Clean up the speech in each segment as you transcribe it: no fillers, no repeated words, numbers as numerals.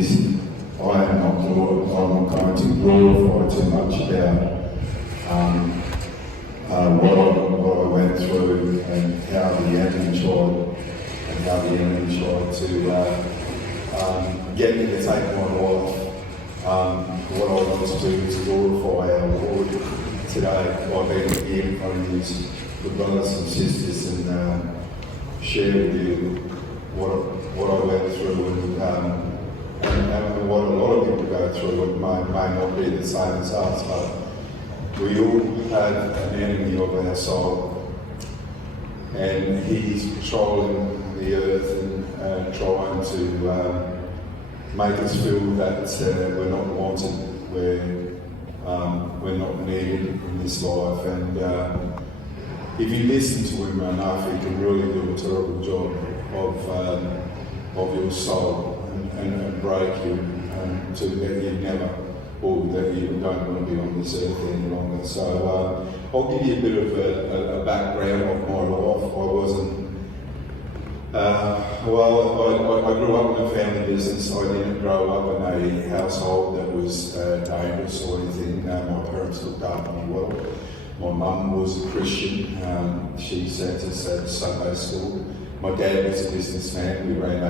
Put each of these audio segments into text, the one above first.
this, I'm not going to glorify too much about what I went through and how the enemy tried to get me to take my life. What I want to do is glorify our Lord today by being here in front of you, the brothers and sisters, and share with you what I went through and what a lot of people go through. It may not be the same as us, but we all have an enemy of our soul, and he's patrolling the earth and trying to make us feel that we're not wanted, we're not needed in this life. And if you listen to him enough, he can really do a terrible job of your soul and break you, and to that you never, or that you don't want to be on this earth any longer. So I'll give you a bit of a background of my life. I wasn't I grew up in a family business. I didn't grow up in a household that was dangerous or anything. My parents looked after me well. My mum was a Christian. She sent us at Sunday school. My dad was a businessman. We ran a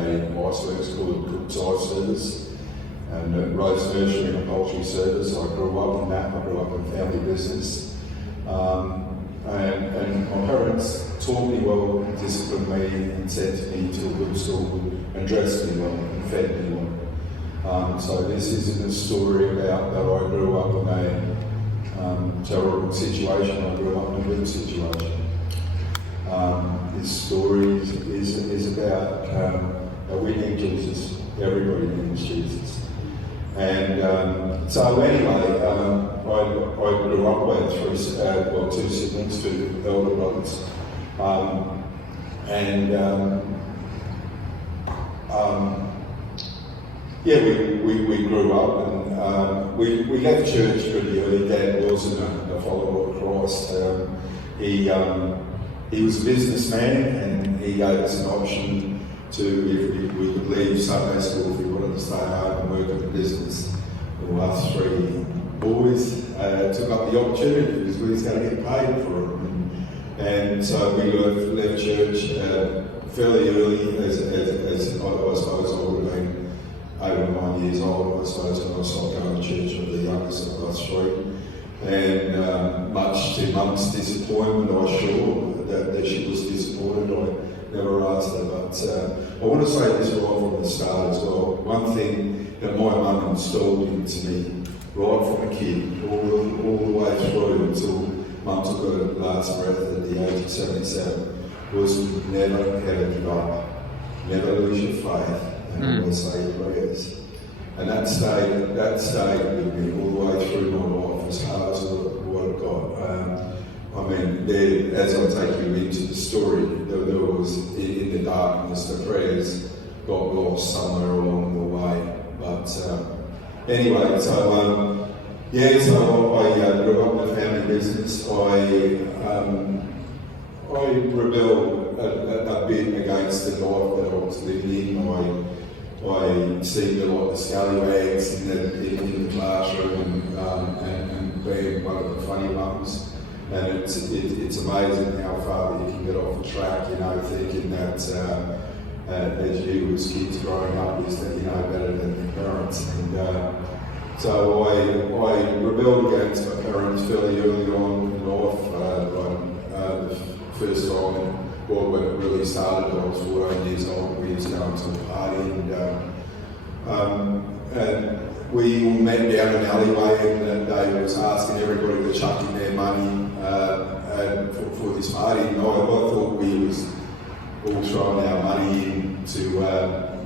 ice works called Cook's Ice Service and a Rose Nursery and a poultry service. I grew up in that. I grew up in family business. And my parents taught me well, disciplined me, and sent me to a good school and dressed me well and fed me well. So this isn't a story about that I grew up in a terrible situation. I grew up in a good situation. This story is about we need Jesus. Everybody needs Jesus. And so anyway, I grew up with two siblings, two elder brothers, we grew up, and we left church pretty early. Dad wasn't a follower of Christ. He was a businessman, and he gave us an option to, if we could leave Sunday school if we wanted to stay home and work in the business. Well, us three boys took up the opportunity because we was going to get paid for it. And so we left church fairly early, as I suppose I would have been 8 or 9 years old, I suppose, when I stopped going to church. I was the youngest of us three. And much to Mum's disappointment, I was sure that she was disappointed. I never asked her, but I want to say this right from the start as well. One thing that my mum installed into me right from a kid, all the way through until Mum took her last breath at the age of 77, was never ever give up, never lose your faith, and always say your prayers. And that stayed with me all the way through my life, as hard as the Word of God. As I take you into the story, there was, in the darkness, the prayers got lost somewhere along the way. But anyway, so I grew up in a family business. I rebelled a bit against the life that I was living in. I seemed to like the scallywags in the classroom and being one of the funny ones. And it's amazing how far you can get off the track, thinking that as you as kids growing up is that you know better than your parents. And so I rebelled against my parents fairly early on in life. The first time, when it really started, I was 14 years old. We was going to a party, and we all met down an alleyway, and they was asking everybody to chuck in their money for this party. And I thought we was all throwing our money in to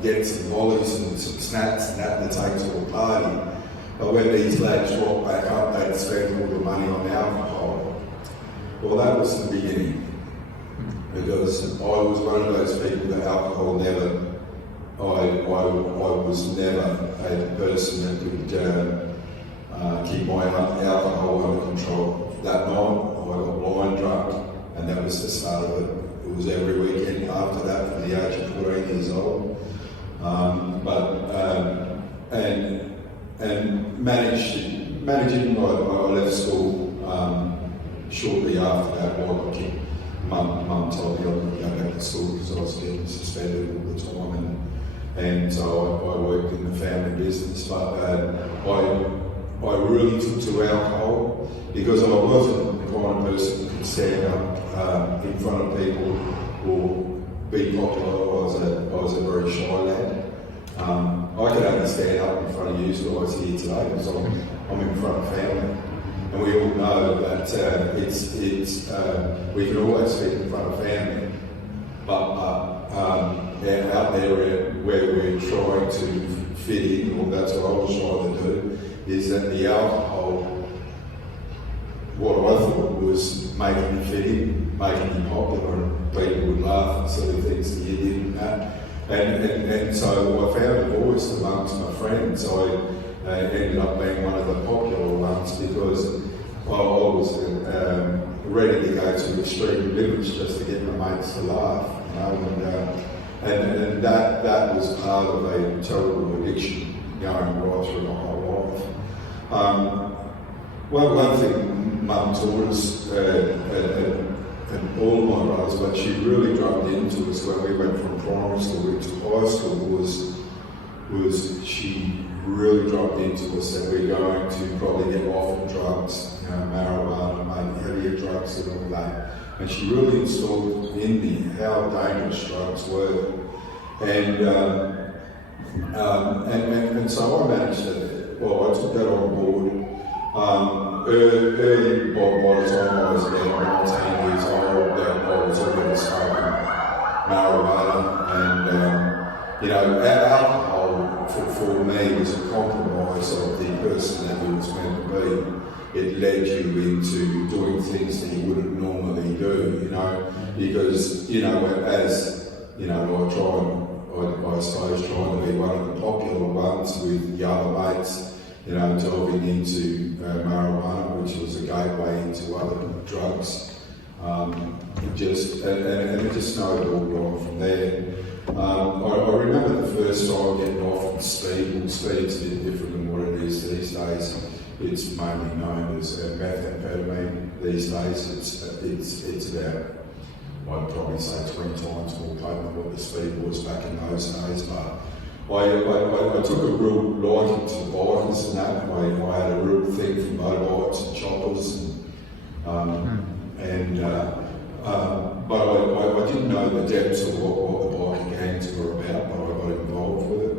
get some lollies and some snacks and that to take to the party. But when these lads walked back up, they'd spent all the money on alcohol. Well, that was the beginning, because I was one of those people that alcohol never. I was never a person that could keep my alcohol under control. That night, I got blind drunk, and that was the start of it. It was every weekend after that, from the age of 14 years old. and managing. I left school shortly after that. I got kicked. Mum told me I couldn't go back to school because I was getting suspended all the time, and so I worked in the family business. But I really took to alcohol because I wasn't the kind of person who could stand up in front of people or be popular. I was a very shy lad. I could only stand up in front of you guys here today because I'm in front of family. And we all know that we can always speak in front of family, but out there where we're trying to fit in, or that's what I was trying to do, is that the alcohol, what I thought was making you fit in, making you popular, and people would laugh and sort of things that you didn't have. And so I found a voice amongst my friends. I ended up being one of the popular ones because I was ready to go to extreme limits just to get my mates to laugh, you know, and that was part of a terrible addiction going right through my whole life. One thing Mum taught us, and all of my brothers, but she really drummed into us when we went from primary school to high school was she really drummed into us that we're going to probably get off of drugs, you know, marijuana, maybe heavier drugs and all that. And she really installed in me how dangerous drugs were. And so I managed to, I took that on board. Early, by the time I was about 19 years old, I was already smoking marijuana, and you know, alcohol for me was a compromise of the person that you was meant to be. It led you into doing things that you wouldn't normally do, you know, because, you know, as, you know, I suppose trying to be one of the popular ones with the other mates, you know, delving into marijuana, which was a gateway into other drugs. It just snowballed on from there. I remember the first time getting off speed. Well, speed's a bit different than what it is these days. It's mainly known as methamphetamine these days. It's about, I'd probably say 20 times more potent than what the speed was back in those days. But I took a real liking to the bikers and that. I had a real thing for motorbikes and choppers, but I didn't know the depths of what the biker gangs were about, but I got involved with it.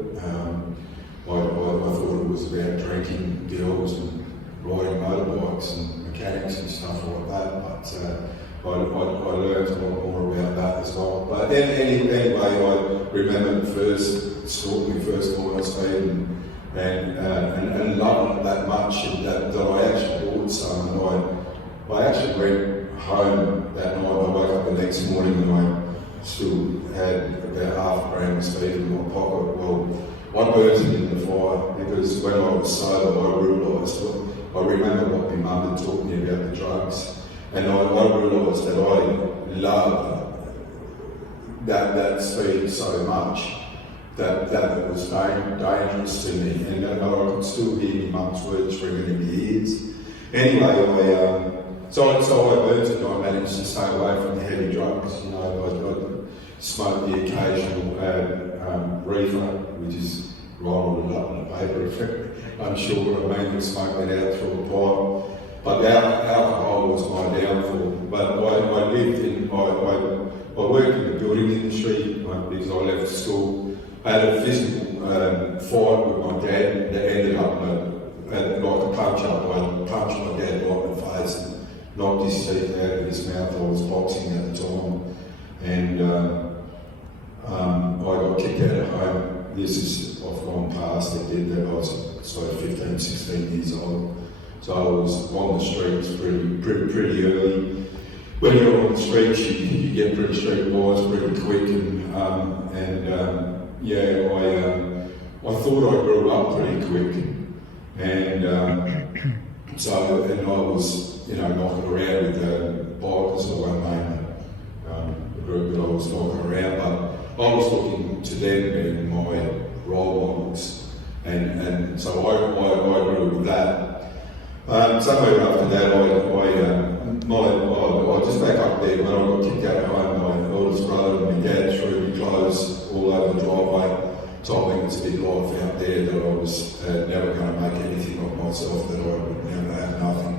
I thought it was about drinking, girls, and riding motorbikes and mechanics and stuff like that. But I learned a lot more about that as well. But anyway, I remember my first morning speed and loved it that much that I actually bought some. And I actually went home that night. I woke up the next morning and I still had about half a gram of speed in my pocket. Well, I burned it in the fire because when I was sober, I remember what my mum had taught me about the drugs. And I realised that I loved that speed so much that it was dangerous to me, and I could still hear my mum's words ringing in my ears. Anyway, so I burnt it, and I managed to stay away from the heavy drugs. You know, I smoked the occasional reefer, which is rolled up in the paper. I'm sure what I mean, smoke that out through a pipe. But alcohol was my downfall. But I worked in the building industry because I left school. I had a physical fight with my dad that ended up like a punch-up. I punched my dad right in the face and knocked his teeth out of his mouth. I was boxing at the time. And I got kicked out of home. This is, I've gone past it, did that. I was 15, 16 years old. So I was on the streets pretty early. When you're on the streets, you get pretty streetwise pretty quick, I thought I grew up pretty quick, and I was, you know, knocking around with the bikers. I won't name the group that I was knocking around, but I was looking to them being my role models, and and so I grew with that. Somewhere after that, I just back up there when I got kicked out of home. My eldest brother and my dad threw me clothes all over the driveway, told me it was a big life out there, that I was never going to make anything of myself, that I would never have nothing.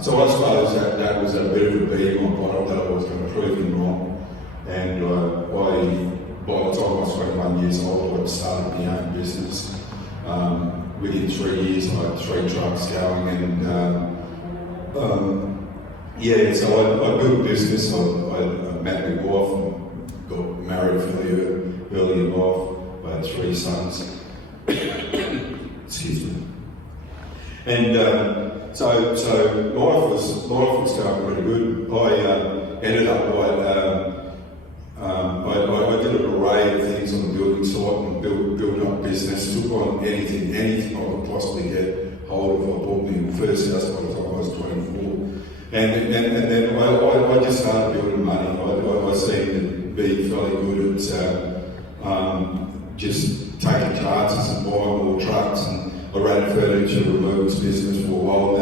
So I suppose that was a bit of a beating on Bonnet, that I was going to prove him wrong. And by the time I was 21 years old, I started my own business. Within 3 years, I had 3 trucks going, and so I built a business. I met my wife and got married fairly early in life. I had 3 sons. Excuse me. And so life was going pretty good. I ended up I did an array of things on the building site and built up business, took on anything I could possibly get hold of. I bought my first house by the time I was 24. And then I just started building money. I seemed to be fairly good at just taking chances and buying more trucks, and I ran a furniture removals business for a while,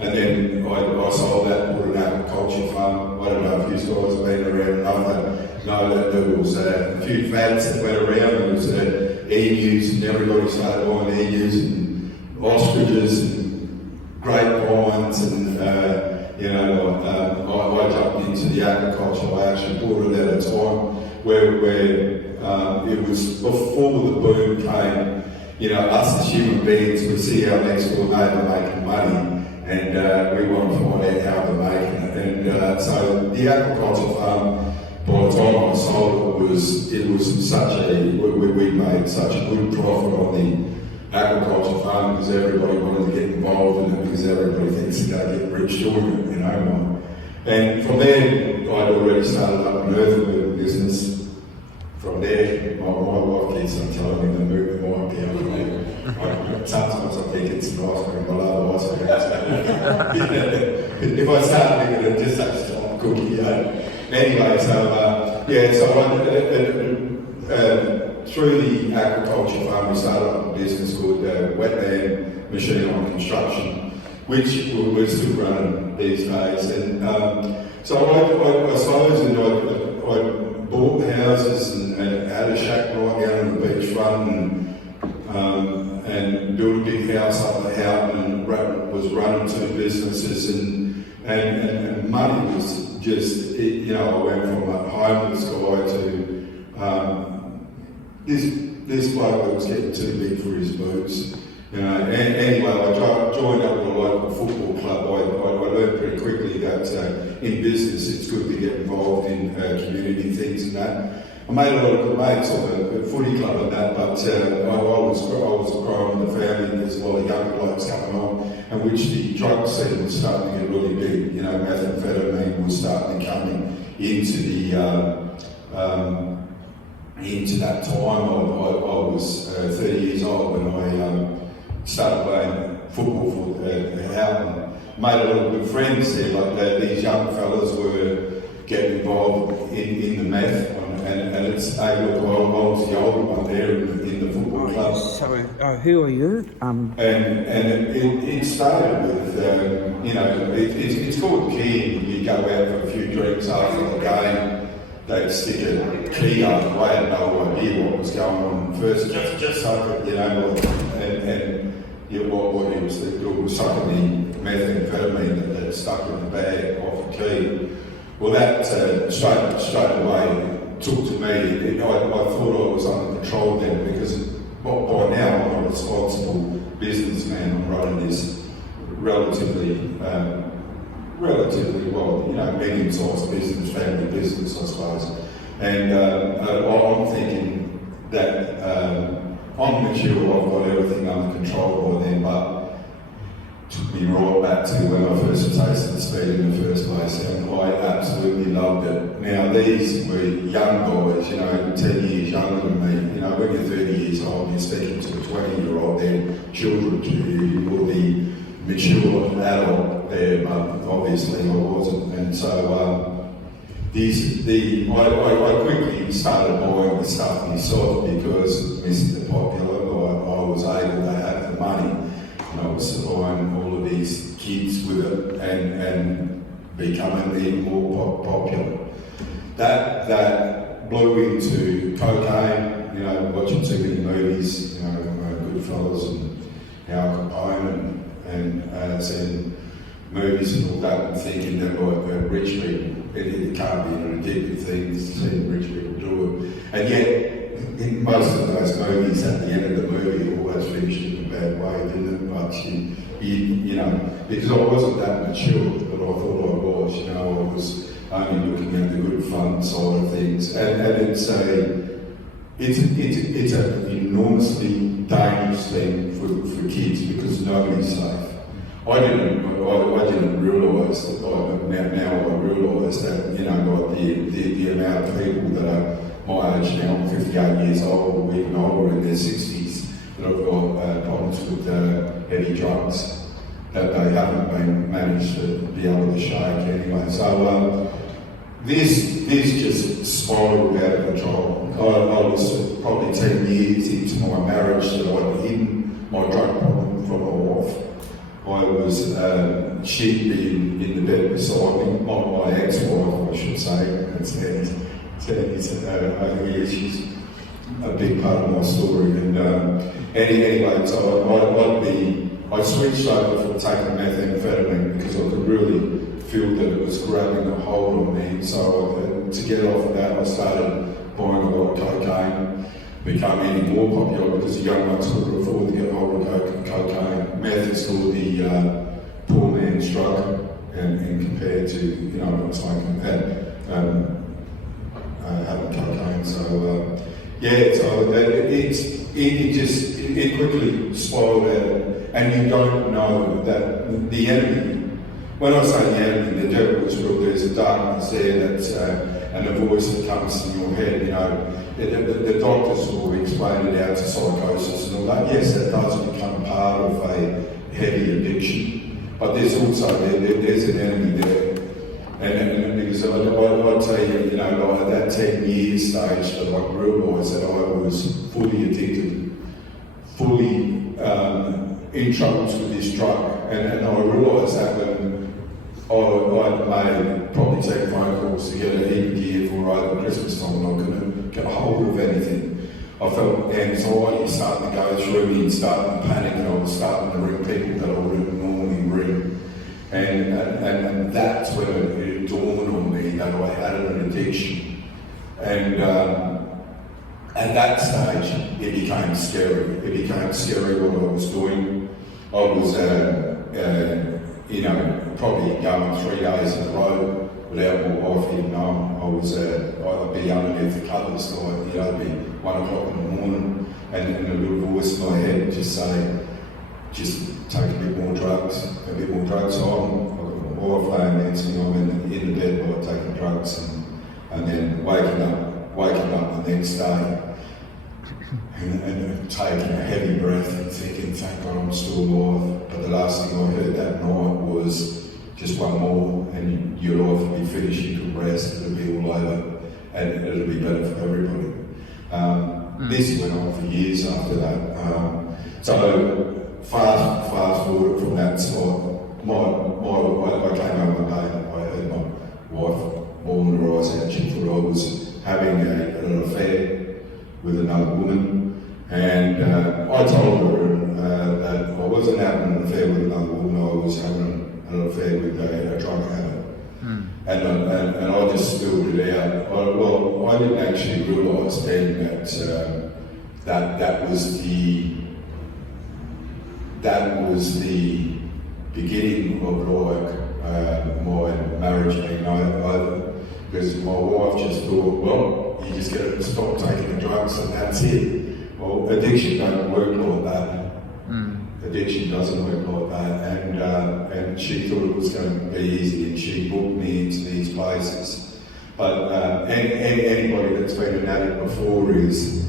and then I sold that, put an agriculture farm. I don't know if you guys have been around enough. No, that there was a few fads that went around. There was emus, and everybody started buying emus and ostriches and grapevines, and I jumped into the agriculture. I actually bought it at a time where it was before the boom came. Us as human beings, we see our next door neighbour making money, and we want to find out how they're making it. And so the agriculture farm, by the time I sold it was such we made such a good profit on the agriculture farm, because everybody wanted to get involved in it, because everybody thinks they're going to get rich doing it, And from there, I'd already started up an earthwork business. From there, my wife keeps on telling me the movement might be out there. Sometimes I think it's nice when I love ice cream. If I start thinking it just has to stop cooking, Anyway, so through the agriculture farm, we started up a business called Wetland Machine on Construction, which we're still running these days. And so I suppose I bought houses and had a shack right down on the beachfront, and built a big house up the Houghton, and was running 2 businesses, and money was just, I went from a homeless guy to this bloke that was getting too big for his boots. Anyway, I joined up with a local football club. I learned pretty quickly that in business it's good to get involved in community things and that. I made a lot of good mates on the footy club and that, but I was growing in the family. There's a lot of young blokes coming on, and which the drug scene was starting to get really big. Methamphetamine was starting to come into that time. I was 30 years old when I started playing football for Houghton. Made a lot of good friends there. Like these young fellas were getting involved in the meth, and it's I was the older one there in the football club. So, who are you? And it started with it's called keying. You go out for a few drinks after the game. They'd stick a key up. I had no idea what was going on first. Just suck it, and what he was doing was sucking the methamphetamine that stuck in the bag off the key. Well, that straight away took to me. I thought I was under control then, because by now I'm a responsible businessman. I'm running this relatively well, medium-sized business, family business, I suppose. And I'm thinking that I'm mature, I've got everything under control by then, but took me right back to when I first tasted speed in the first place, and I absolutely loved it. Now, these were young guys, 10 years younger than me. When you're 30 years old, you're speaking to a 20-year-old, they're children to you, or the mature adult there, but obviously I wasn't. And so I quickly started buying the stuff myself, because Mr. Popular, I was and becoming even more popular. That blew into cocaine, watching too many movies, Goodfellas and Al Capone and seeing movies and all that, and thinking that rich people, it can't be an addictive thing, seeing rich people do it. And yet, in most of those movies, at the end of the movie, it always finished in a bad way, didn't it? But because I wasn't that mature, but I thought I was, I was only looking at the good fun side of things. And it's an enormously dangerous thing for kids because nobody's safe. I didn't realise that. Now I realise that the amount of people that are my age now, I'm 58 years old, or even older in their 60s, that have got problems with heavy drugs that they haven't been managed to be able to shake anyway. So this just spiralled out of control. I was probably 10 years into my marriage that I'd hidden my drug problem from my wife. I was, she'd been in the bed beside me, my ex-wife, I should say. She's a big part of my story. And anyway, so I switched over from taking methamphetamine because I could really feel that it was grabbing a hold on me. So to get off of that, I started buying a lot of cocaine. Become even more popular because the young ones couldn't afford to get hold of cocaine. Meth is called the poor man's drug, and compared to not smoking having cocaine. So so it quickly spiraled out, and you don't know that the enemy. When I say the enemy, the devil is real. There's a darkness there and a voice that comes in your head. The doctors will explain it out to psychosis and all that. Yes, that does become part of a heavy addiction, but there's also there's an enemy there, and because I tell you, like at that 10-year stage, that I realised that I was fully addicted, fully in trouble with this drug, and I realised that when I made probably 10 phone calls to get a heap of gear for over Christmas time, and I couldn't get hold of anything. I felt anxiety starting to go through me and starting to panic, and I was starting to ring people that I wouldn't normally ring. And that's when it dawned on me that I had an addiction. And at that stage, it became scary. It became scary what I was doing. I was probably going 3 days in a row without my wife even knowing. I'd be underneath the covers, it'd be 1 o'clock in the morning, and a little voice in my head just saying, just take a bit more drugs. So I've got my wife laying next to me, I'm in the bed while I'm taking drugs, and then waking up the next day and taking a heavy breath and thinking, thank God I'm still alive. But the last thing I heard that night was just one more and your life will be finished, you can rest, it'll be all over, and it'll be better for everybody. This went on for years after that. So fast forward from that side, I came home one day and I heard my wife bawling her eyes out. She thought I was having an affair with another woman. And I told her that I wasn't having an affair with another woman, I was having an affair with a drug habit. And I just spilled it out. I didn't actually realise then that was the beginning of my marriage being over. Because my wife just thought, well, you just got to stop taking the drugs and that's it. Well, addiction doesn't work like that. Addiction doesn't work like that, and she thought it was going to be easy, and she booked me into these places. But anybody that's been an addict before is,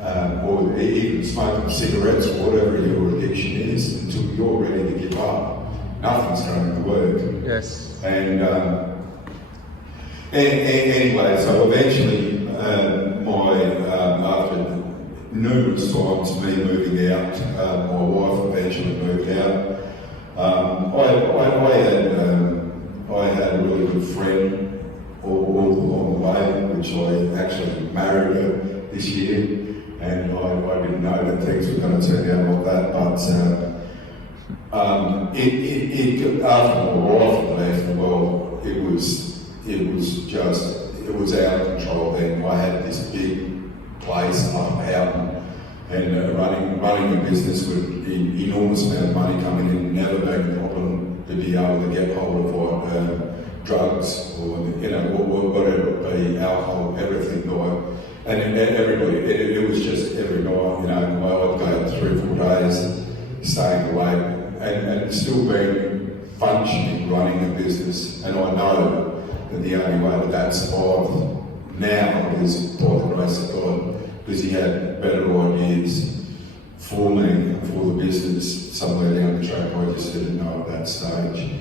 or even smoking cigarettes or whatever your addiction is, until you're ready to give up, nothing's going to work. Yes. And anyway, so eventually, after numerous times me moving out, my wife eventually moved out, I had a really good friend all along the way, which I actually married her this year, and I didn't know that things were going to turn out like that, but after my wife left, well, it was out of control then. I had this big place up out and running a business with an enormous amount of money coming in, never been a problem to be able to get hold of drugs or whatever it be, alcohol, everything. And everybody, it was just every night, I'd go 3 or 4 days staying away and still being functioning, running a business. And I know that the only way that that's survived now is by the grace of God, because he had better ideas for me and for the business somewhere down the track. I just didn't know at that stage.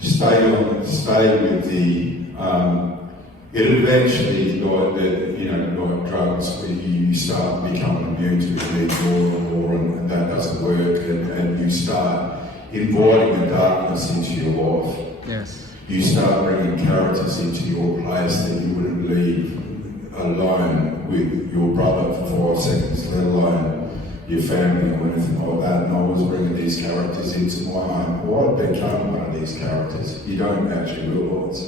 Stay with the. It eventually, like drugs, where you start becoming immune to it more and more, and that doesn't work, and you start inviting the darkness into your life. Yes. You start bringing characters into your place that you wouldn't leave alone with your brother for 5 seconds, let alone your family or anything like that. And I was bringing these characters into my home. Well, I'd become one of these characters. You don't actually realise.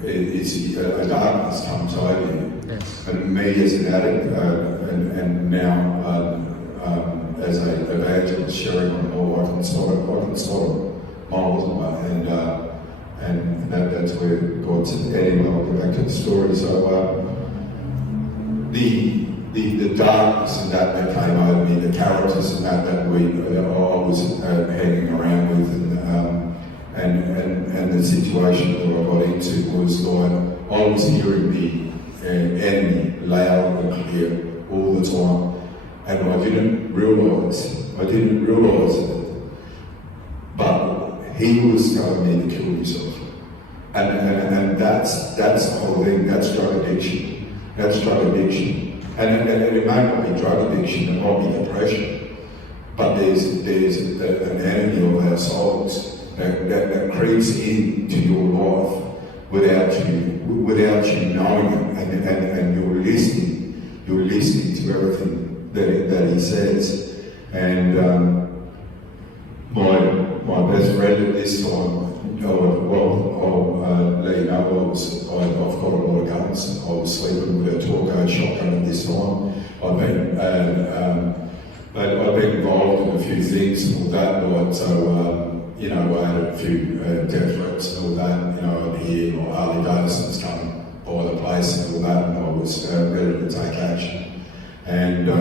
It's a darkness comes over you. Yes. And me as an addict, and now as an evangelist sharing on all, I can stop it miles away, and that's where God said, anyway, I'll go back to the story. So the darkness and that came over me, the characters and that I was hanging around with, and the situation that I got into was like I was hearing the enemy loud and clear all the time, and I didn't realise it, but he was telling me to kill himself, and that's the whole thing. That's drug addiction. And it may not be drug addiction, it might be depression, but there's an enemy of our souls that creeps into your life without you knowing it, and you're listening to everything that he says. And my best friend at this time, I'll let you know, I've got a lot of guns. I was sleeping with a Torco shotgun at this time. I've been involved in a few things and all that, like, so I had a few death threats and all that. I'd hear Harley Davidson's come by the place and all that, and I was ready to take action. And I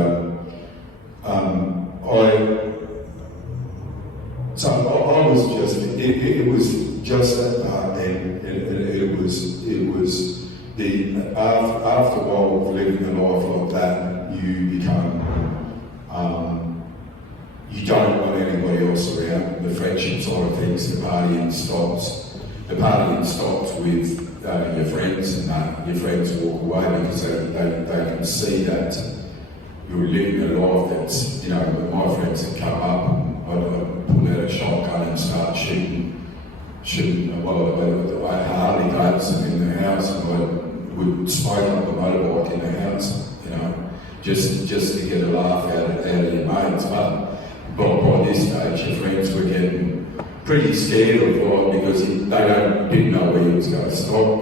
was just, it was just that part then, it was after a while of living a life like that, you become, you don't want anybody else around. The friendship side of things, the partying stops. The partying stops with your friends, and your friends walk away because they can see that you're living a life that's, my friends had come up and I'd pull out a shotgun and start shooting. Well, I had Harley Davidson in the house, and I would smoke up the motorbike in the house, just to get a laugh out of your mates. But by this stage, your friends were getting pretty scared of God because didn't know where he was going to stop,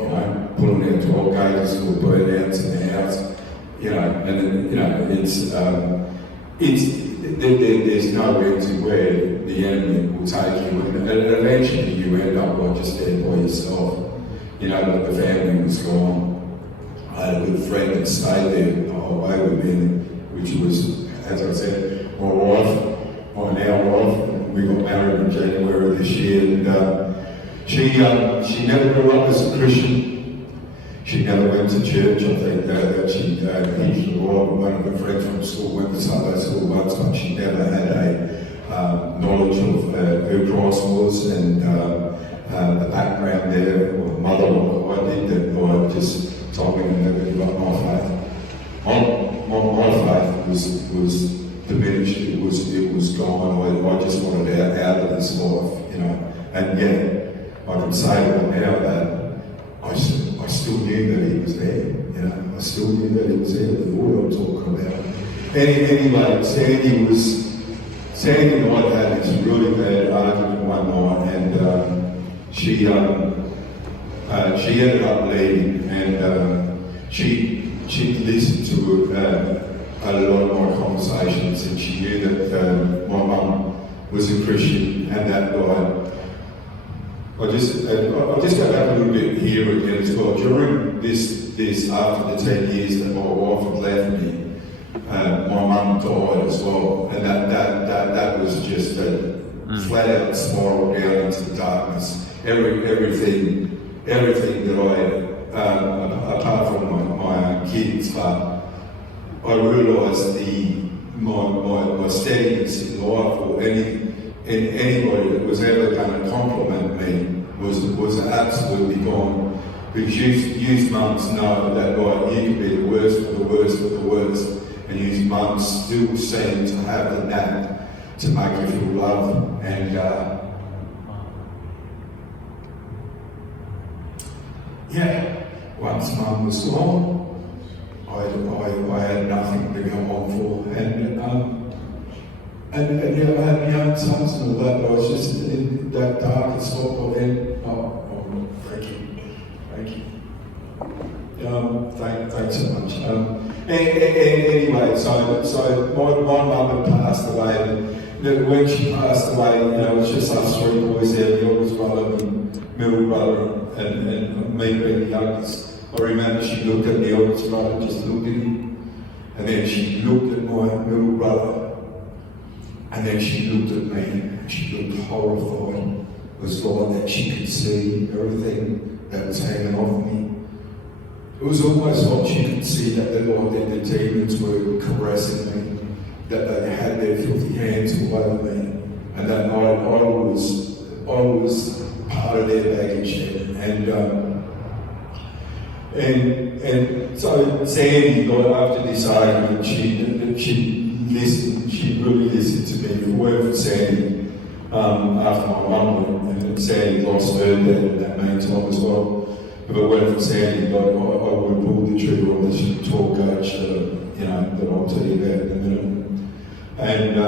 pulling out 12 gauges or burnouts in the house, and then, there's no end to where the enemy will take you, and eventually you end up like just there by yourself, but the family was gone. I had a good friend that stayed there the whole way with me, which was, as I said, my now wife. We got married in January of this year, and she never grew up as a Christian. She never went to church. I think one of her friends from school went to Sunday school once, but she never had a knowledge of who Christ was and the background there, or mother like I did, that God just told me to never give up my faith. My faith was diminished. It was gone. I just wanted out of this life, you know. And yet, I can say right now that I still knew that he was there, you know. I still knew that he was there, the Lord I'm talking about. Anyway, Sandy and I had this really bad argument one night, and she ended up leaving, and she listened to a lot of my conversations, and she knew that my mum was a Christian, and that I just go back a little bit here again as well. During this after the 10 years that my wife had left me, my mum died as well, and that was just a flat out spiral down into the darkness. Everything that I had, apart from my kids, but I realised my steadiness in life, or anybody that was ever going to compliment me was absolutely gone. Because you mums know that you can be the worst for the worst, and you mums still seem to have the knack to make you feel loved. And once mum was gone, I had nothing to go on for, and I had my own sons and all that, but I was just in that darkest spot. Then, thank you. Thanks so much. Anyway, so my mum had passed away, and when she passed away, you know, it was just us three boys there, the oldest brother, the middle brother, and me being the youngest. I remember she looked at the eldest brother, just looked at him, and then she looked at my middle brother, and then she looked at me, and she looked horrified. It was like that she could see everything that was hanging off me. It was almost like she could see that the demons were caressing me, that they had their filthy hands all over me, and that I was part of their baggage then. And so Sandy, after this argument, she listened. She really listened to me. If it weren't for Sandy, after my mum went, and Sandy lost her dad in that meantime as well. If it weren't for Sandy, I would have pulled the trigger on this tour coach that I'll tell you about in a minute. And I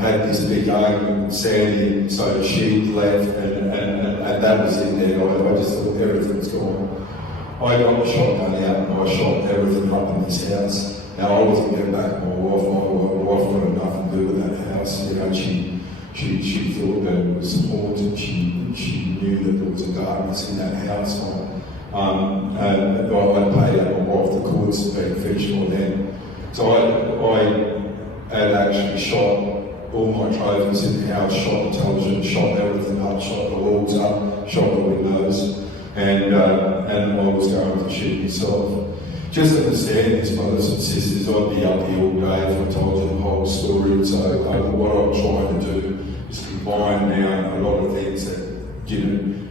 had this big argument with Sandy, so she left, and that was it there. I just thought everything's gone. I got my shotgun out and I shot everything up in this house. Now I wasn't getting back at my wife. My wife wanted nothing to do with that house. You know, she thought that it was haunted. She knew that there was a darkness in that house. And I paid out my wife the courts had been finished by then. So I had actually shot all my trophies in the house, shot the television, shot everything up, shot the walls up, shot the windows, and I was going to shoot myself. Just understand this, brothers and sisters, I'd be up here all day if I told you the whole story. And so what I'm trying to do is combine now a lot of things that didn't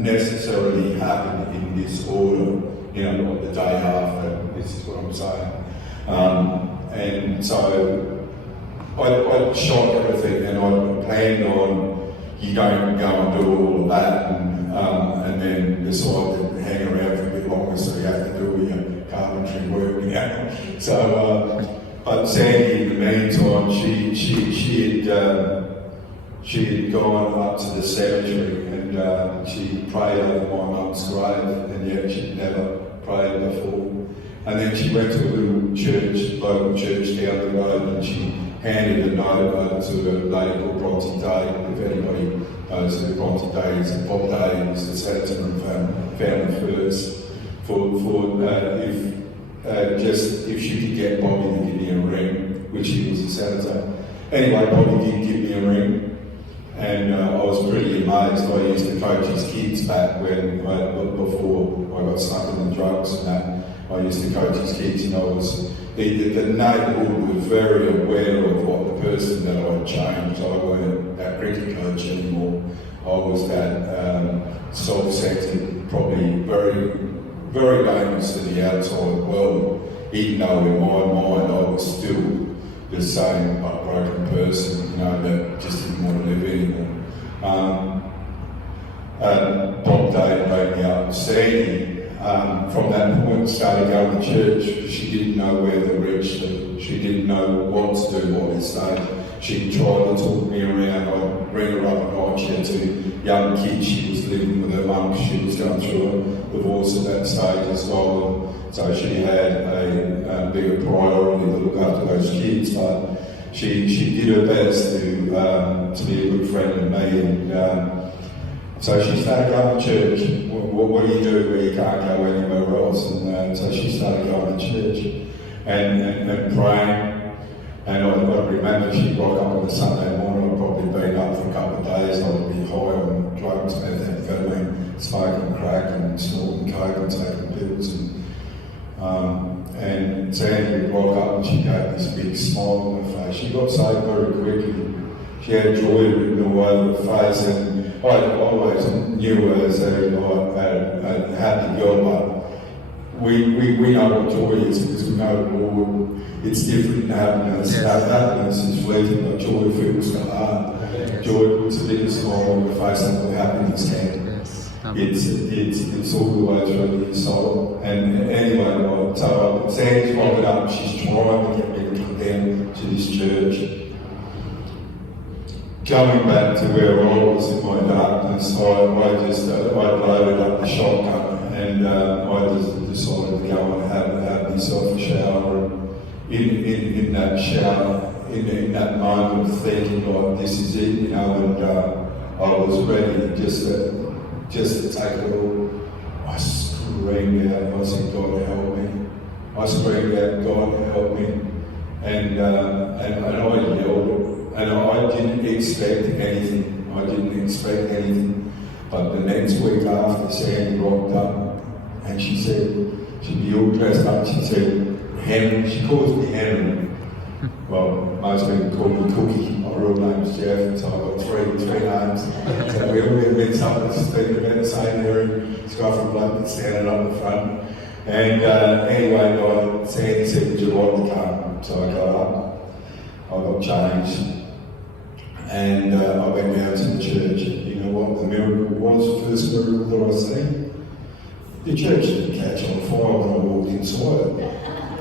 necessarily happen in this order, like the day after. This is what I'm saying. And so I shot everything, and I planned on you going to go and do all of that, and then decide to hang around for a bit longer, so you have to do all your carpentry work. So, but Sandy, in the meantime, she had gone up to the cemetery, and she prayed over my mum's grave, and yet she'd never prayed before. And then she went to a little church, local church down the road, and she handed a note over to a lady called Bronte Day. If anybody knows who Bronte Day is, Bob Day was the senator and family first. If she could get Bobby to give me a ring, which he was a senator. Anyway, Bobby did give me a ring, and I was pretty amazed. I used to coach his kids back before I got stuck in the drugs and that. I used to coach his kids, and the neighbourhood was very aware of what the person that I had changed. I wasn't that cricket coach anymore. I was that self-centered, probably very, very dangerous to the outside world. even though in my mind I was still the same broken person, you know, that just didn't want to live anymore. Bob Day made me up. Sandy, from that point, started going to church because she didn't know where to reach to. She didn't know what to do, what to say. She tried to talk me around. I'd bring her up at night. She had 2 young kids. She was living with her mum. She was going through a divorce at that stage as well. So she had a bigger priority to look after those kids. But she did her best to be a good friend to me. And so she started going to church. What do you do where you can't go anywhere else? And so she started going to church and praying. And I remember she'd rock up on a Sunday morning. I'd probably been up for a couple of days. I'd be high on drugs, methamphetamine, smoking crack and snorting coke and taking pills. And Sandy would rock up and she gave this big smile on her face. She got saved very quickly. She had joy written all over her face, and I always knew her as a happy girl, but we know what joy is because we know the Lord. It's different than happiness. Yes. Happiness is fleeting, but joy fills the heart. Yes. Joy puts a big smile on your face and what happiness can. Yes. It's all the way through your soul. And anyway, so Sandy's rocking up, she's trying to get me to come down to this church. Coming back to where I was in my darkness, I loaded up the shotgun and I just decided to go and have myself a shower. In that shower, in that moment of thinking, like, this is it, you know, and I was ready just to take it all. I screamed out, I said, God help me. I screamed out, God help me. And I yelled, and I didn't expect anything. But the next week after, Sandy rocked up and she said, she'd be all dressed up, she said, Henry, she calls me Henry. Well, most people call me Cookie. My real name's Geoff, so I've got three names. So we all get mixed up and speaking about the same area. This guy from London standing up the front. And anyway, Sandy said, would you like to come? So I got up, I got changed, and I went down to the church. You know what the miracle was, the first miracle that I seen? The church didn't catch on fire when I walked inside it.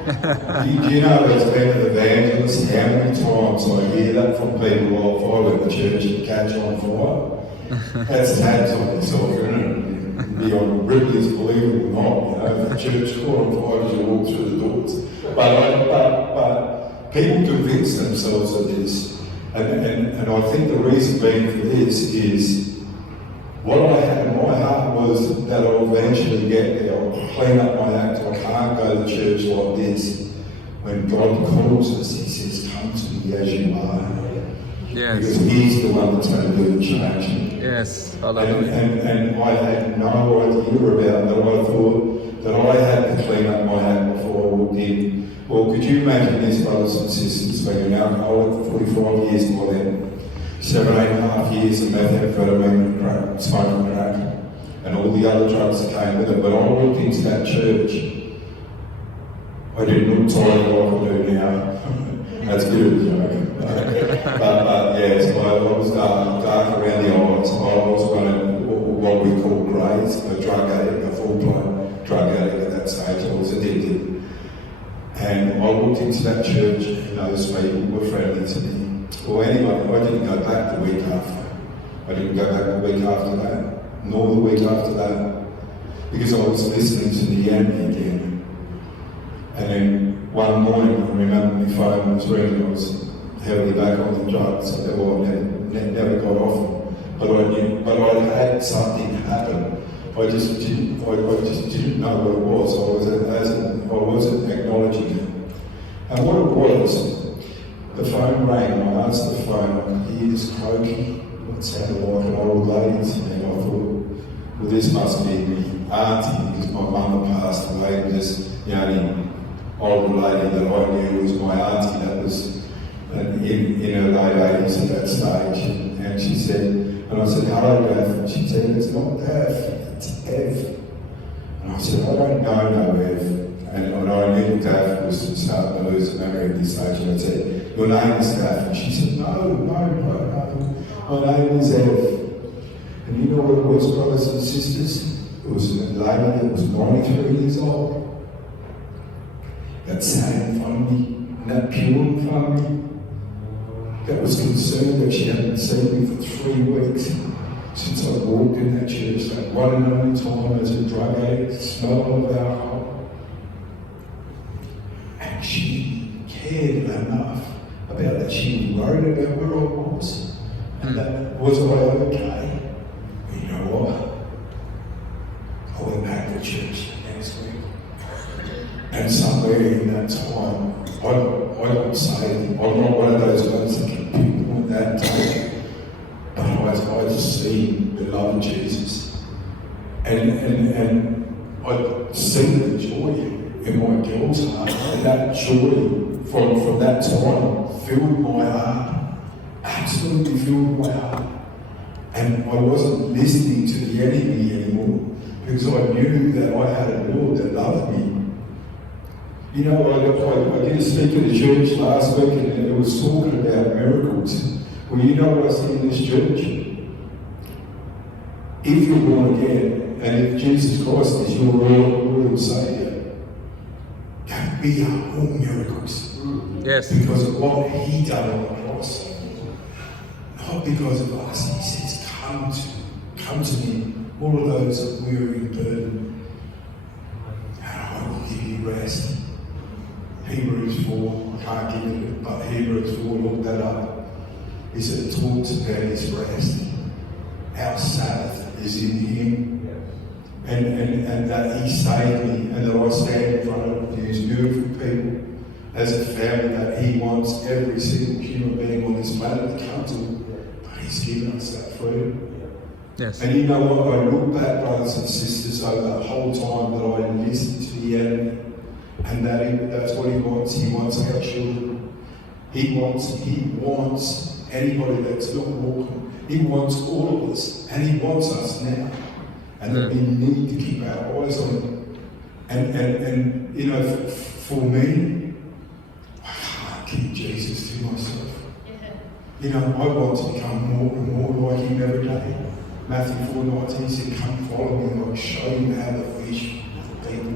Do you know, as being an evangelist, how many times I hear that from people, oh, if I went to church and catch on fire? That's tabs on yourself, isn't it? Beyond Ripley's believable or not, you know, if the church caught on fire as you walk through the doors. But people convince themselves of this, and I think the reason being for this is what I had in my heart was that I'll eventually get there. I'll clean up my act. I can't go to church like this. When God calls us, He says, "Come to me as you are." Yes. Because He's the one that's going to do the change. Yes. And I had no idea about that. I thought that I had to clean up my act before I walked in. Well, could you imagine this, brothers and sisters, being an alcoholic for 45 years by then? 7.5 years of methamphetamine and crack, smoking crack, and all the other drugs that came with it. But I walked into that church. I didn't look tired like I do now. That's a bit of a joke. But yeah, so I was dark around the eyes. I was running what we call greys, a drug addict, a full-blown drug addict at that stage. I was addicted. And I walked into that church and those people were friendly to me. Well, anyway, I didn't go back the week after. I didn't go back the week after that, nor the week after that, because I was listening to the enemy again. And then one morning, I remember my phone was ringing. I was heavily back on the drugs. I never got off them. But I had something happen. I just didn't know what it was. I wasn't acknowledging it. And what it was, the phone rang, and I answered the phone, I could hear this croaking, what sounded like an old lady to me, and I thought, well, this must be my auntie, because my mum had passed away, and the only older lady that I knew was my auntie that was in her late 80s at that stage, and she said, and I said, hello, Geoff, and she said, it's not Geoff, it's Ev. And I said, I don't know no Ev. and I knew Gav was starting to lose memory at this stage, and I said, "Your name is Gav," and she said, "No, my name is Ev." And you know what it was, brothers and sisters? It was a lady that was 93 years old, that sat in front of me, and that pew in front of me, that was concerned that she hadn't seen me for 3 weeks since I walked in that church, that one and only time as a drug addict, smelling of alcohol. And she cared enough about that. She was worried about where I was, and that was I okay? But you know what? I went back to church the next week, and somewhere in that time, I got saved. I'm not one of those ones that can pinpoint that time, but I just seen the love of Jesus, and I seen the joy in my girl's heart, and that joy from that time filled my heart, absolutely filled my heart, and I wasn't listening to the enemy anymore because I knew that I had a Lord that loved me. You know, I did speak at the church last week, and it was talking about miracles. Well, you know what I see in this church? If you're born again, and if Jesus Christ is your Lord and Saviour, we are all miracles. Yes. Because of what He done on the cross. Not because of us. He says, come to me, all of those that weary and burdened, and I will give you rest. Hebrews 4, I can't give it, but Hebrews 4, look that up. He said it talks about His rest. Our Sabbath is in Him. And that He saved me, and that I stand in front of these beautiful people as a family that He wants every single human being on this planet to come to. But He's given us that freedom. Yes. And you know what? I look back, brothers and sisters, over that whole time that I listened to the enemy, and that's what he wants. He wants our children. He wants anybody that's not walking. He wants all of us, and He wants us now. And that we need to keep our eyes on Him. And you know, for me, I can't keep Jesus to myself. You know, I want to become more and more like Him every day. Matthew 4:19 said, "Come follow me, and I'll show you how to fish for people."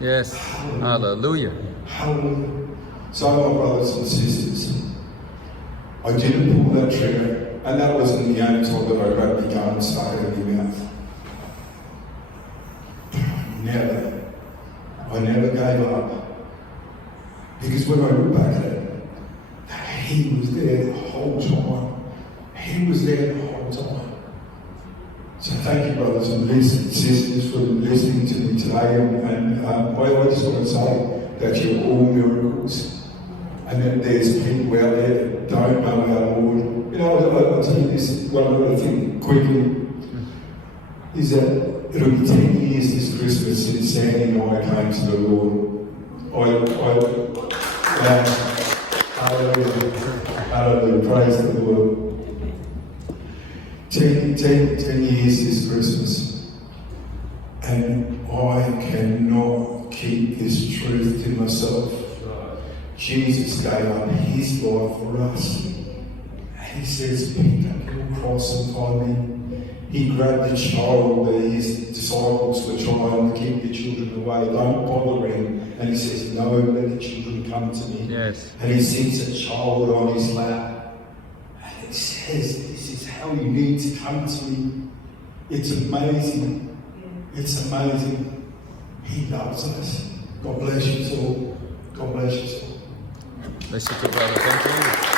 Yes. Hallelujah. Hallelujah. So, my brothers and sisters, I didn't pull that trigger, and that wasn't the only time that I grabbed the gun and stuck it in my mouth. I never gave up. Because when I look back at it, He was there the whole time. He was there the whole time. So thank you, brothers and sisters, for listening to me today. And I just want to say that you're all miracles. And that there's people out there that don't know our Lord. You know, I'll tell you this one other thing quickly, is that it'll be 10 years this Christmas since Sandy and I came to the Lord. Hallelujah, praise the Lord. 10 years this Christmas, and I cannot keep this truth to myself. Jesus gave up His life for us. And He says, pick up your cross and follow me. He grabbed the child that His disciples were trying to keep the children away. Don't bother Him. And He says, no, let the children come to me. Yes. And He sits a child on His lap. And He says, this is how you need to come to me. It's amazing. It's amazing. He loves us. God bless you all. God bless you all. Bless you too, brother. Thank you.